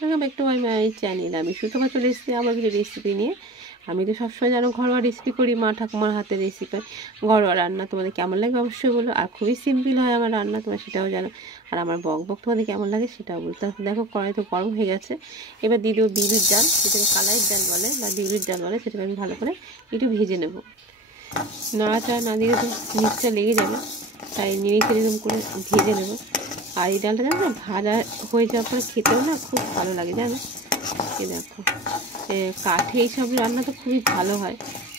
Welcome back to my channel. আমি সুতপা চলে এসেছি আবার কিছু রেসিপি নিয়ে। আমি তো সবসময় জানো ঘরোয়া রেসিপি করি, মা ঠাকুমার হাতের রেসিপি, ঘরোয়া রান্না। তোমাদের কেমন লাগে অবশ্যই বলো। আর খুবই সিম্পল হয় আমার রান্না, তোমরা সেটাও জানো। আর আমার বক বক তোমাদের কেমন লাগে সেটাও বলতে। দেখো কড়াই তো গরম হয়ে গেছে। এবার দিয়ে দেবো বিউলির ডাল, যেটাকে কালাইয়ের ডাল বলে বা বিউলির ডাল বলে, সেটাকে আমি ভালো করে একটু ভেজে নেব। নাড়াচাড়া না দিলে তো নিচটা লেগে যাবে, তাই নেড়ে চেড়ে এরকম করে ভেজে নেব। আর এই ডালটা জানো না, ভাজা হয়ে যাওয়ার পরে খেতেও না খুব ভালো লাগে জানো। এ দেখো, কাঠে এইসব রান্না তো খুবই ভালো হয়।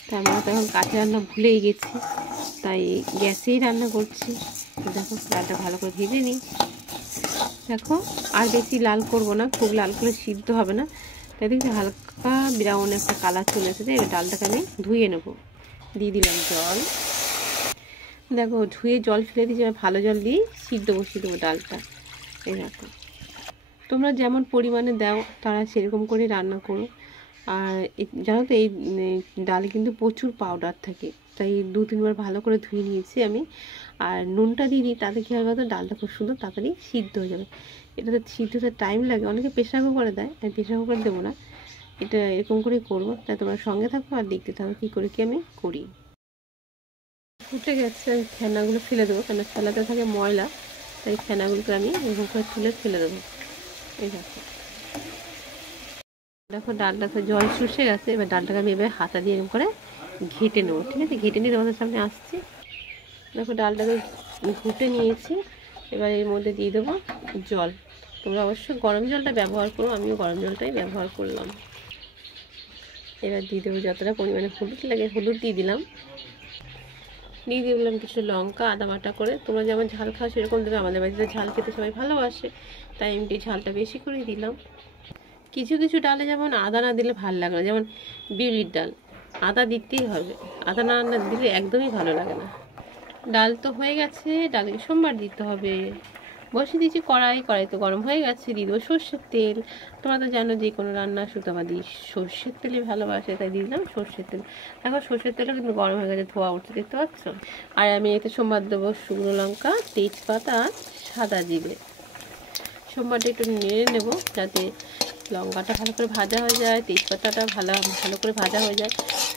তাই আমরা তো এখন কাঠে রান্না ভুলেই গেছি, তাই গ্যাসেই রান্না করছি। দেখো ডালটা ভালো করে ভেজে নিই। দেখো আর বেশি লাল করব না, খুব লাল করে সিদ্ধ হবে না। তাই দেখছি হালকা ব্রাউন একটা কালার চলে এসেছে। এবার ডালটাকে আমি ধুয়ে নেব। দিয়ে দিলাম জল। দেখো ধুয়ে জল ফেলে দিয়েছি, ভালো জল দিয়ে সিদ্ধ বসিয়ে দেবো ডালটা। এই দেখো, তোমরা যেমন পরিমাণে দাও তারা সেরকম করে রান্না করো। আর জানো তো এই ডালে কিন্তু প্রচুর পাউডার থাকে, তাই 2-3 বার ভালো করে ধুয়ে নিয়েছি আমি। আর নুনটা দিয়ে দিই, তাতে কী হবে বলতো, ডালটা খুব সুন্দর তাড়াতাড়ি সিদ্ধ হয়ে যাবে। এটাতে সিদ্ধ হতে টাইম লাগে, অনেকে প্রেশার কুকারে দেয়, আমি প্রেশার কুকার দেবো না, এটা এরকম করেই করবো। তাই তোমরা সঙ্গে থাকো আর দেখতে থাকো কী করে কি আমি করি। ফুটে গেছে, আমি ফেনাগুলো ফেলে দেবো, কেন ফেলাতে থাকে ময়লা, তাই ফেনাগুলোকে আমি এরকম করে তুলে ফেলে দেবো। এই দেখো, দেখো ডালটা তো জল শুষে গেছে। এবার ডালটাকে আমি এবার হাতা দিয়ে এরকম করে ঘেটে নেবো, ঠিক আছে? ঘেটে নিয়ে তোমাদের সামনে আসছি। দেখো ডালটাকে ঘুটে নিয়েছি। এবার এর মধ্যে দিয়ে দেবো জল। তোমরা অবশ্যই গরম জলটা ব্যবহার করো, আমিও গরম জলটাই ব্যবহার করলাম। এবার দিয়ে দেবো যতটা পরিমাণে হলুদ লাগে, হলুদ দিয়ে দিলাম। দিয়ে দিলাম কিছু লঙ্কা আদা বাটা করে। তোমরা যেমন ঝাল খাও সেরকম দেবে, আমাদের বাড়িতে ঝাল খেতে সবাই ভালোবাসে, তাই আমি ঝালটা বেশি করে দিলাম। কিছু কিছু ডালে যেমন আদা না দিলে ভালো লাগে না, যেমন বিউলির ডাল আদা দিতেই হবে, আদা না দিলে একদমই ভালো লাগে না। ডাল তো হয়ে গেছে, ডালে সোমবার দিতে হবে। বসিয়ে দিয়েছি কড়াই, কড়াই তো গরম হয়ে গেছে। দিয়ে দেবো সর্ষের তেল। তোমরা তো জানো যে কোনো রান্না সুতপা দিই সর্ষের তেলে ভালোবাসে, তাই দিয়ে দিলাম সর্ষের তেল। দেখো সর্ষের তেলও কিন্তু গরম হয়ে গেছে, ধোয়া উঠছে, দেখতে পাচ্ছ? আর আমি এতে সোমবার দেবো শুকনো লঙ্কা, তেজপাতা আর সাদা জিরে। সোমবারটা একটু নেড়ে নেব, যাতে লঙ্কাটা ভালো করে ভাজা হয়ে যায়, তেজপাতাটা ভালো করে ভাজা হয়ে যায়।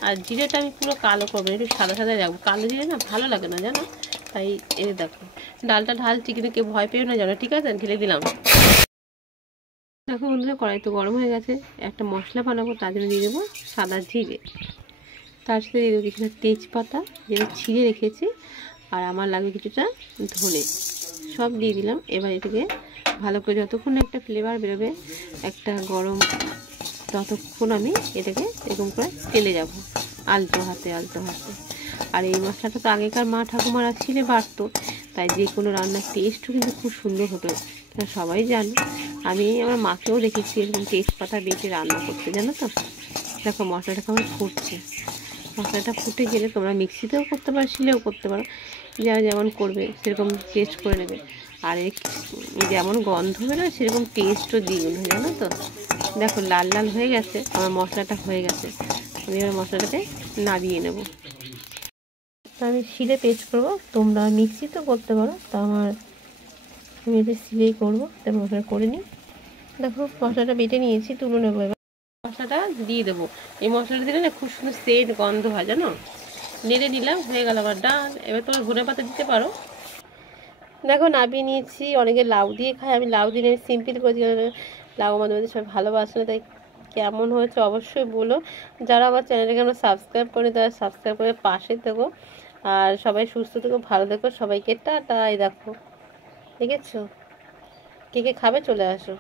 আর জিরেটা আমি পুরো কালো করবো, একটু সাদা সাদা রাখবো। কালো জিরে না ভালো লাগে না জানো, তাই এই দেখো ডালটা ঢালছি, কিন্তু কেউ ভয় পেও না জানো, ঠিক আছে? ঢেলে দিলাম। দেখো বন্ধুরা, কড়াই তো গরম হয়ে গেছে। একটা মশলা বানাবো, তার জন্য দিয়ে দেবো সাদা জিরে, তার সাথে দিয়ে দেবো কিছুটা তেজপাতা যেটা ছিঁড়ে রেখেছি, আর আমার লাগবে কিছুটা ধনে, সব দিয়ে দিলাম। এবার এটাকে ভালো করে যতক্ষণ একটা ফ্লেভার বেরোবে, একটা গরম, ততক্ষণ আমি এটাকে এরকম করে তেলে যাব, আলতো হাতে আলতো হাতে। আর এই মশলাটা তো আগেকার মা ঠাকুমারা ছিলে বাড়তো, তাই যে কোনো রান্নার টেস্টও কিন্তু খুব সুন্দর হতো, সবাই জানে। আমি আমার মাকেও দেখেছি এরকম তেজপাতা বেটে রান্না করতে, জানো তো। দেখো মশলাটা কেমন ফুটছে। মশলাটা ফুটে গেলে তোমরা মিক্সিতেও করতে পারো, শিলেও করতে পারো, যারা যেমন করবে সেরকম টেস্ট করে নেবে। আর যেমন গন্ধ বেরোয় সেরকম টেস্টও দ্বিগুণ হয়, জানো তো। দেখো লাল লাল হয়ে গেছে, আমার মশলাটা হয়ে গেছে। আমি এবার মশলাটাকে নাড়িয়ে নেব। আমি শিলে পেস্ট করবো, তোমরা মিক্সিতেও করতে পারো, তা আমি এতে শিলেই করবো, তাই মশলা করে নিই। দেখো মশলাটা বেটে নিয়েছি, তুলে নেবো। এবার মশলাটা দিয়ে দেবো। এই মশলাটা দিলে না খুব সুন্দর সেন্ট গন্ধ হয়, জানো। নেড়ে নিলাম, হয়ে গেল আমার ডাল। এবার তোমার ধনেপাতা দিতে পারো। দেখো নামিয়ে নিয়েছি। অনেকে লাউ দিয়ে খায়, আমি লাউ দিয়ে সিম্পল করেছি, লাউ আমাদের মধ্যে সবাই ভালোবাসে না, তাই কেমন হয়েছে অবশ্যই বলো। যারা আমার চ্যানেলটাকে আমরা সাবস্ক্রাইব করি তারা সাবস্ক্রাইব করে পাশে থেকো। আর সবাই সুস্থ থেকো, ভালো থেকো, সবাইকে টাটা। এই দেখো দেখেছো, কে কে খাবে চলে আসো।